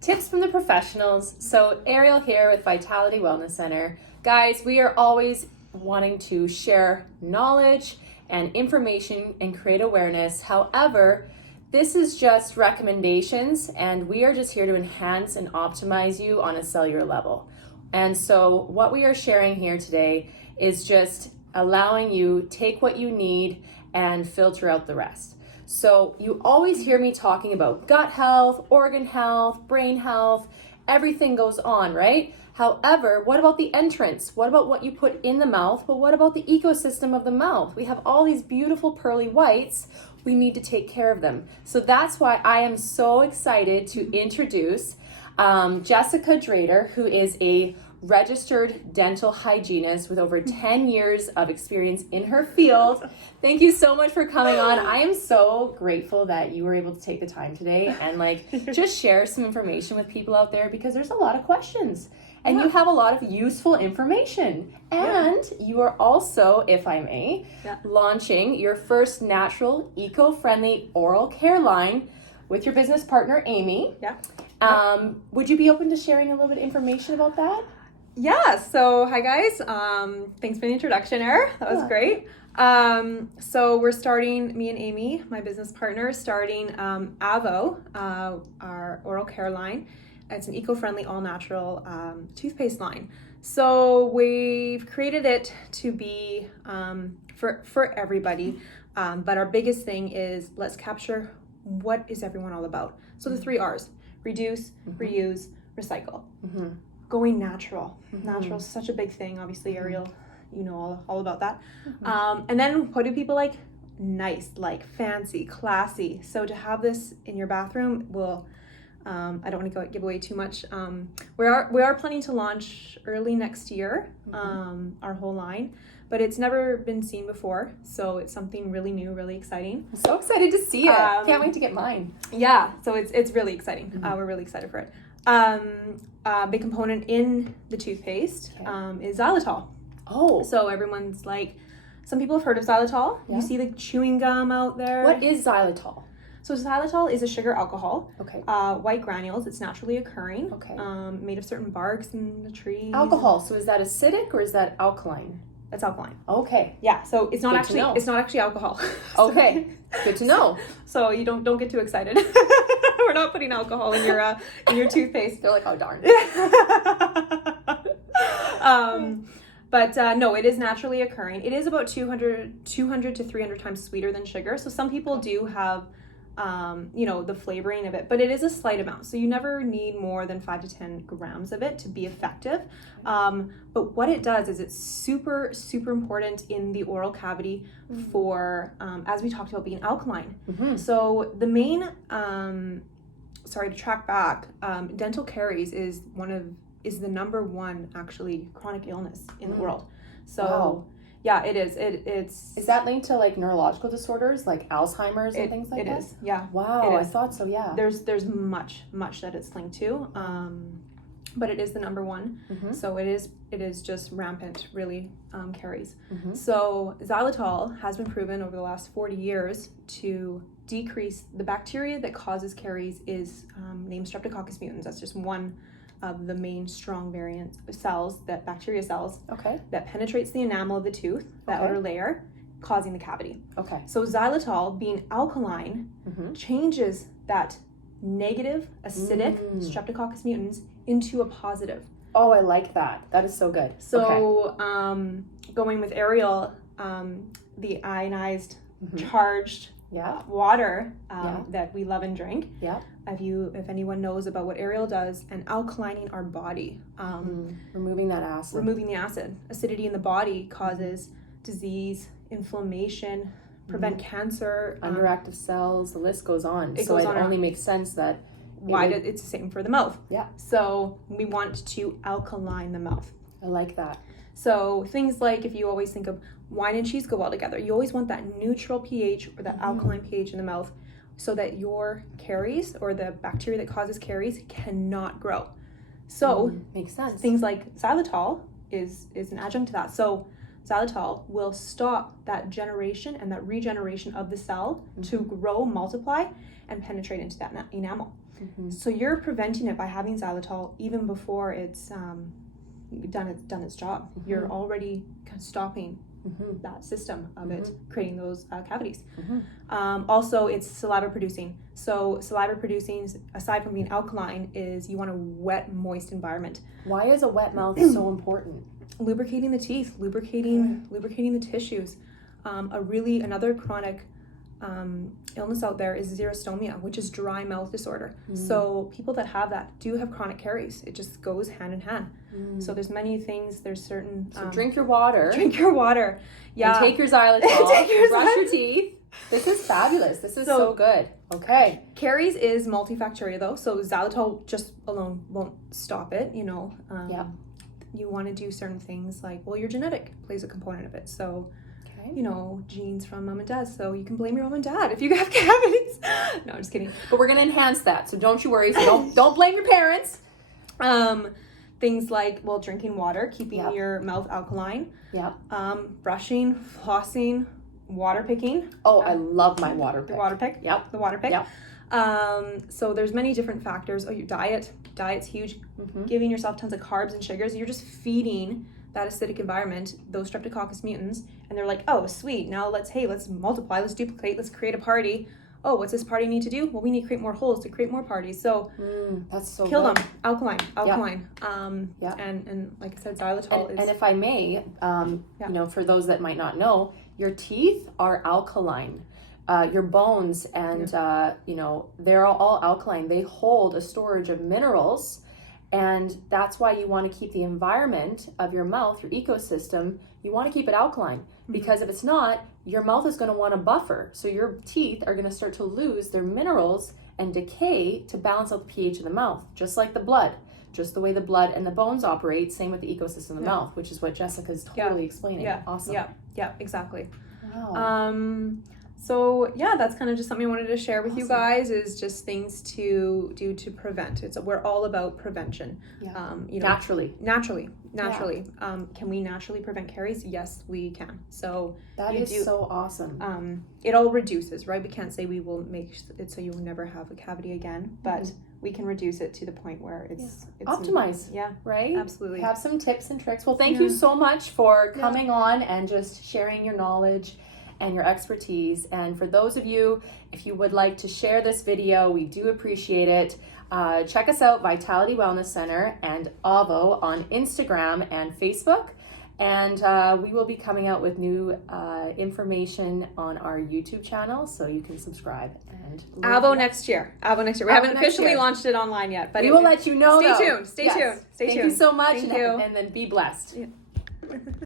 Tips from the professionals. So Ariel here with Vitality Wellness Center. Guys, we are always wanting to share knowledge and information and create awareness. However, this is just recommendations and we are just here to enhance and optimize you on a cellular level. And so what we are sharing here today is just allowing you take what you need and filter out the rest. So you always hear me talking about gut health, organ health, brain health, everything goes on, right? However, what about the entrance? What about what you put in the mouth? Well, what about the ecosystem of the mouth? We have all these beautiful pearly whites. We need to take care of them. So that's why I am so excited to introduce Jessica Drader, who is a registered dental hygienist with over 10 years of experience in her field. Thank you so much for coming on. I am so grateful that you were able to take the time today and just share some information with people out there, because there's a lot of questions and you have a lot of useful information. And you are also, if I may, launching your first natural, eco-friendly oral care line with your business partner, Amy. Would you be open to sharing a little bit of information about that? Yeah, so hi guys. Thanks for the introduction, That was great. So we're starting, me and Amy, my business partner, starting Avo, our oral care line. It's an eco-friendly, all-natural toothpaste line. So we've created it to be for everybody, but our biggest thing is let's capture what is everyone all about. So the 3 R's: reduce, reuse, recycle. Going natural. Natural is such a big thing. Obviously, Ariel, you know all about that. And then what do people like? Nice, like fancy, classy. So to have this in your bathroom will, I don't want to give away too much. We are planning to launch early next year, our whole line, but it's never been seen before. So it's something really new, really exciting. I'm so excited to see it. Can't wait to get mine. Yeah, so it's really exciting. We're really excited for it. Big component in the toothpaste is xylitol. Oh. So everyone's like, some people have heard of xylitol. Yeah. You see the chewing gum out there. What is xylitol? So xylitol is a sugar alcohol. Okay. White granules. It's naturally occurring. Okay. Made of certain barks in the trees. Alcohol. So is that acidic or is that alkaline? That's alkaline. Okay. Yeah. So it's not actually alcohol. Okay. Good to know. So you don't get too excited. We're not putting alcohol in your toothpaste. They're like, oh darn. But no, it is naturally occurring. It is about 200 to 300 times sweeter than sugar. So some people do have, the flavoring of it, but it is a slight amount. So you never need more than 5 to 10 grams of it to be effective. But what it does is it's super, super important in the oral cavity for, as we talked about, being alkaline. So the main, to track back, dental caries is the number one actually chronic illness in the world. So yeah, it is. Is that linked to like neurological disorders like Alzheimer's and things like that? It is. Yeah. Wow. I thought so. Yeah. There's much that it's linked to. But it is the number one. So it is just rampant, really, caries. So xylitol has been proven over the last 40 years to decrease the bacteria that causes caries is named Streptococcus mutans. That's just one of the main strong variant cells, that bacteria cells, that penetrates the enamel of the tooth, that outer layer, causing the cavity. So xylitol, being alkaline, changes that negative, acidic Streptococcus mutans into a positive. Oh, I like that. That is so good. So going with Ariel, the ionized, charged water that we love and drink. If anyone knows about what Ariel does and alkalining our body, removing that acid. Removing the acid. Acidity in the body causes disease, inflammation, prevent cancer, underactive cells. The list goes on. It only makes sense that it's the same for the mouth. So we want to alkaline the mouth. I like that. So things like, if you always think of wine and cheese go well together, you always want that neutral pH or that alkaline pH in the mouth so that your caries or the bacteria that causes caries cannot grow. So makes sense. Things like xylitol is an adjunct to that. So xylitol will stop that generation and that regeneration of the cell to grow, multiply, and penetrate into that enamel. So you're preventing it by having xylitol even before it's done its job. You're already kind of stopping that system of it creating those cavities. Also, it's saliva producing. So saliva producing, aside from being alkaline, is you want a wet, moist environment. Why is a wet mouth so important? Lubricating the teeth, lubricating the tissues. Another chronic illness out there is xerostomia, which is dry mouth disorder. So people that have that do have chronic caries. It just goes hand in hand. So there's many things. There's certain. So drink your water. Drink your water. Yeah. And take your xylitol. Brush your teeth. This is fabulous. This is so good. Okay. Caries is multifactorial though, so xylitol just alone won't stop it. You want to do certain things like, well, your genetic plays a component of it. So. Genes from mom and dad. So you can blame your mom and dad if you have cavities. No, I'm just kidding. But we're going to enhance that. So don't you worry. So don't blame your parents. Things like, well, drinking water, keeping your mouth alkaline. Brushing, flossing, water picking. Oh, I love my water pick. The water pick. Yep. The water pick. Yep. So there's many different factors. Oh, your diet. Diet's huge. Giving yourself tons of carbs and sugars. You're just feeding that acidic environment, those Streptococcus mutants, and they're like, oh, sweet, now let's multiply, let's duplicate, let's create a party. Oh, what's this party need to do? Well, we need to create more holes to create more parties. So that's so kill good. them. Alkaline. Yeah. And like I said, xylitol is. And if I may, for those that might not know, your teeth are alkaline. Your bones and they're all alkaline. They hold a storage of minerals. And that's why you want to keep the environment of your mouth, your ecosystem, you want to keep it alkaline. Because if it's not, your mouth is going to want a buffer. So your teeth are going to start to lose their minerals and decay to balance out the pH of the mouth, just like the blood. Just the way the blood and the bones operate, same with the ecosystem of the mouth, which is what Jessica's totally explaining. Awesome. Yeah, exactly. Wow. So yeah, that's kind of just something I wanted to share with you guys, is just things to do to prevent. We're all about prevention. Naturally. Can we naturally prevent caries? Yes, we can. So that is so awesome. It all reduces, right? We can't say we will make it so you'll never have a cavity again, but we can reduce it to the point where it's optimize. Yeah, right. Absolutely. Have some tips and tricks. Well, thank you so much for coming on and just sharing your knowledge and your expertise. And for those of you, if you would like to share this video, we do appreciate it. Check us out, Vitality Wellness Center and AVO on Instagram and Facebook. And we will be coming out with new information on our YouTube channel, so you can subscribe. And AVO next year. We haven't officially launched it online yet, but we will let you know. Stay tuned. Stay tuned. Thank you so much. And then be blessed.